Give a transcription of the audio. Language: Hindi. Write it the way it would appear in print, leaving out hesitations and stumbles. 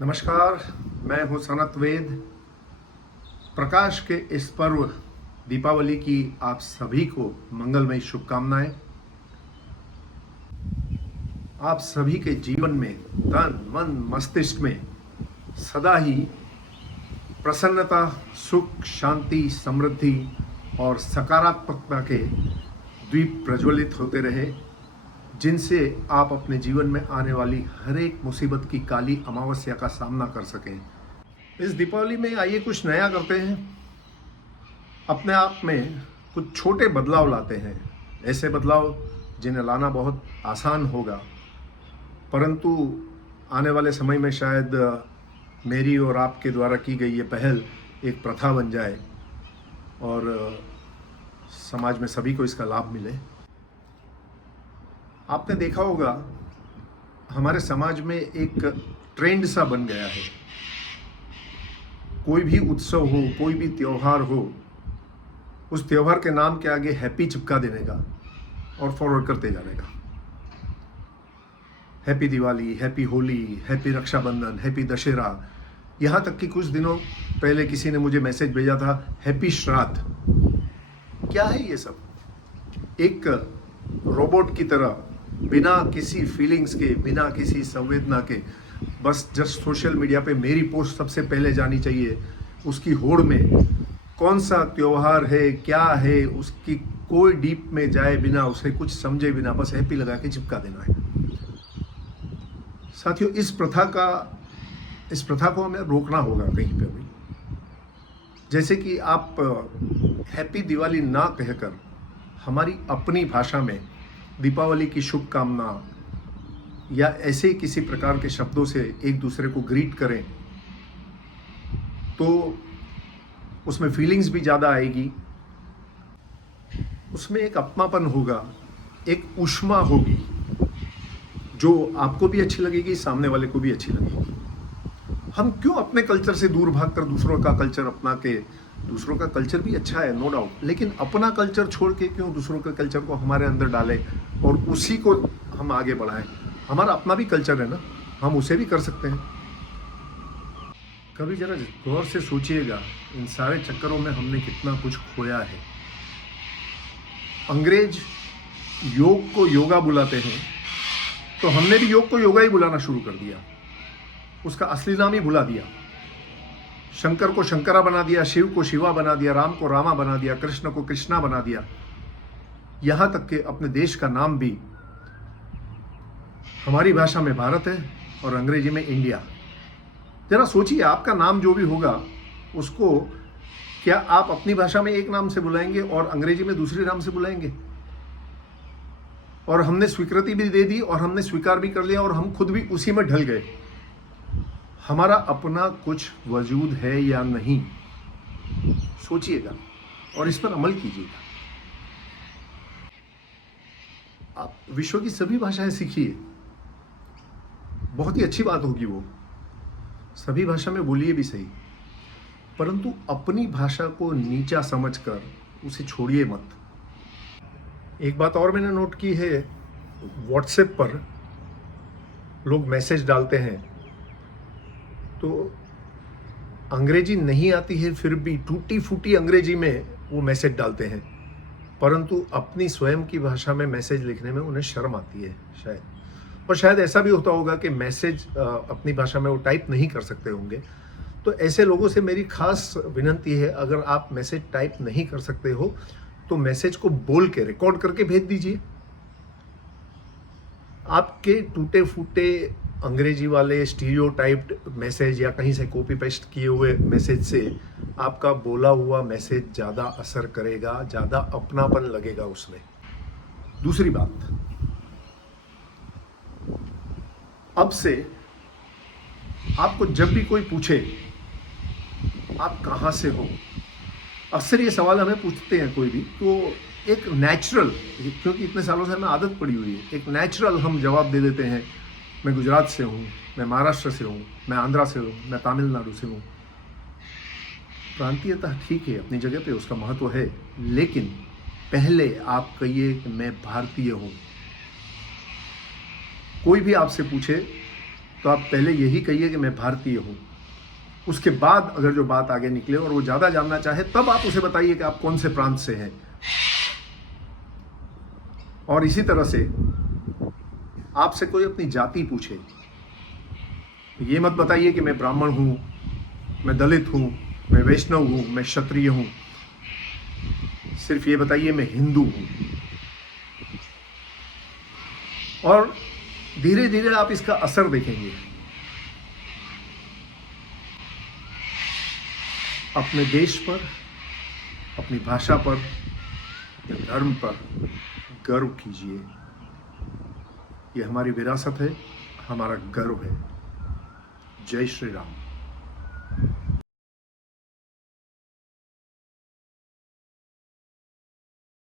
नमस्कार। मैं हूं सनत वेद। प्रकाश के इस पर्व दीपावली की आप सभी को मंगलमय शुभकामनाएं। आप सभी के जीवन में तन मन मस्तिष्क में सदा ही प्रसन्नता, सुख, शांति, समृद्धि और सकारात्मकता के दीप प्रज्वलित होते रहे, जिनसे आप अपने जीवन में आने वाली हर एक मुसीबत की काली अमावस्या का सामना कर सकें। इस दीपावली में आइए कुछ नया करते हैं। अपने आप में कुछ छोटे बदलाव लाते हैं, ऐसे बदलाव जिन्हें लाना बहुत आसान होगा, परंतु आने वाले समय में शायद मेरी और आपके द्वारा की गई ये पहल एक प्रथा बन जाए और समाज में सभी को इसका लाभ मिले। आपने देखा होगा हमारे समाज में एक ट्रेंड सा बन गया है। कोई भी उत्सव हो, कोई भी त्योहार हो, उस त्योहार के नाम के आगे हैप्पी चिपका देने का और फॉरवर्ड करते जाने का। Happy Diwali, happy Holi, happy Raksha Bandhan, happy Dussehra. यहाँ तक कि कुछ दिनों पहले किसी ने मुझे मैसेज भेजा था, हैप्पी श्राद्ध। क्या है ये सब? एक रोबोट की तरह, बिना किसी फीलिंग्स के, बिना किसी संवेदना के, बस जस्ट सोशल मीडिया पे मेरी पोस्ट सबसे पहले जानी चाहिए। उसकी होड़ में कौन सा त्योहार है, क्या है, उसकी कोई डीप में जाए बिना, उसे कुछ समझे बिना, बस हैप्पी लगा के चिपका देना है। साथियों, इस प्रथा को हमें रोकना होगा कहीं पे भी। जैसे कि आप हैप्पी दिवाली ना कहकर हमारी अपनी भाषा में दीपावली की शुभकामना या ऐसे किसी प्रकार के शब्दों से एक दूसरे को ग्रीट करें, तो उसमें फीलिंग्स भी ज़्यादा आएगी, उसमें एक अपनापन होगा, एक ऊष्मा होगी जो आपको भी अच्छी लगेगी, सामने वाले को भी अच्छी लगेगी। हम क्यों अपने कल्चर से दूर भागकर दूसरों का कल्चर अपना के, दूसरों का कल्चर भी अच्छा है, नो डाउट, लेकिन अपना कल्चर छोड़ के क्यों दूसरों के कल्चर को हमारे अंदर डालें और उसी को हम आगे बढ़ाएं? हमारा अपना भी कल्चर है ना, हम उसे भी कर सकते हैं। कभी जरा गौर से सोचिएगा, इन सारे चक्करों में हमने कितना कुछ खोया है। अंग्रेज योग को योगा बुलाते हैं, तो हमने भी योग को योगा ही बुलाना शुरू कर दिया, उसका असली नाम ही भुला दिया। शंकर को शंकरा बना दिया, शिव को शिवा बना दिया, राम को रामा बना दिया, कृष्ण को कृष्णा बना दिया। यहां तक कि अपने देश का नाम भी हमारी भाषा में भारत है और अंग्रेजी में इंडिया। जरा सोचिए, आपका नाम जो भी होगा उसको क्या आप अपनी भाषा में एक नाम से बुलाएंगे और अंग्रेजी में दूसरे नाम से बुलाएंगे? और हमने स्वीकृति भी दे दी और हमने स्वीकार भी कर लिया और हम खुद भी उसी में ढल गए। हमारा अपना कुछ वजूद है या नहीं? सोचिएगा और इस पर अमल कीजिएगा। आप विश्व की सभी भाषाएं सीखिए, बहुत ही अच्छी बात होगी वो, सभी भाषा में बोलिए भी सही, परंतु अपनी भाषा को नीचा समझकर उसे छोड़िए मत। एक बात और मैंने नोट की है, व्हाट्सएप पर लोग मैसेज डालते हैं तो अंग्रेजी नहीं आती है, फिर भी टूटी फूटी अंग्रेजी में वो मैसेज डालते हैं, परंतु अपनी स्वयं की भाषा में मैसेज लिखने में उन्हें शर्म आती है शायद। और शायद ऐसा भी होता होगा कि मैसेज अपनी भाषा में वो टाइप नहीं कर सकते होंगे। तो ऐसे लोगों से मेरी खास विनती है, अगर आप मैसेज टाइप नहीं कर सकते हो तो मैसेज को बोल के रिकॉर्ड करके भेज दीजिए। आपके टूटे फूटे अंग्रेजी वाले स्टीरियोटाइप्ड मैसेज या कहीं से कॉपी पेस्ट किए हुए मैसेज से आपका बोला हुआ मैसेज ज़्यादा असर करेगा, ज़्यादा अपनापन लगेगा उसमें। दूसरी बात, अब से आपको जब भी कोई पूछे आप कहाँ से हो, अक्सर ये सवाल हमें पूछते हैं कोई भी, तो एक नेचुरल, क्योंकि इतने सालों से हमें आदत पड़ी हुई है, एक नेचुरल हम जवाब दे देते हैं, मैं गुजरात से हूँ, मैं महाराष्ट्र से हूँ, मैं आंध्रा से हूँ, मैं तमिलनाडु से हूँ। प्रांतीयता ठीक है, अपनी जगह पे उसका महत्व है, लेकिन पहले आप कहिए कि मैं भारतीय हूँ। कोई भी आपसे पूछे तो आप पहले यही कहिए कि मैं भारतीय हूँ। उसके बाद अगर जो बात आगे निकले और वो ज़्यादा जानना चाहे तब आप उसे बताइए कि आप कौन से प्रांत से हैं। और इसी तरह से आपसे कोई अपनी जाति पूछे, ये मत बताइए कि मैं ब्राह्मण हूँ, मैं दलित हूँ, मैं वैष्णव हूँ, मैं क्षत्रिय हूँ। सिर्फ ये बताइए मैं हिंदू हूँ। और धीरे धीरे आप इसका असर देखेंगे। अपने देश पर, अपनी भाषा पर, अपने धर्म पर गर्व कीजिए। ये हमारी विरासत है, हमारा गर्व है। जय श्री राम।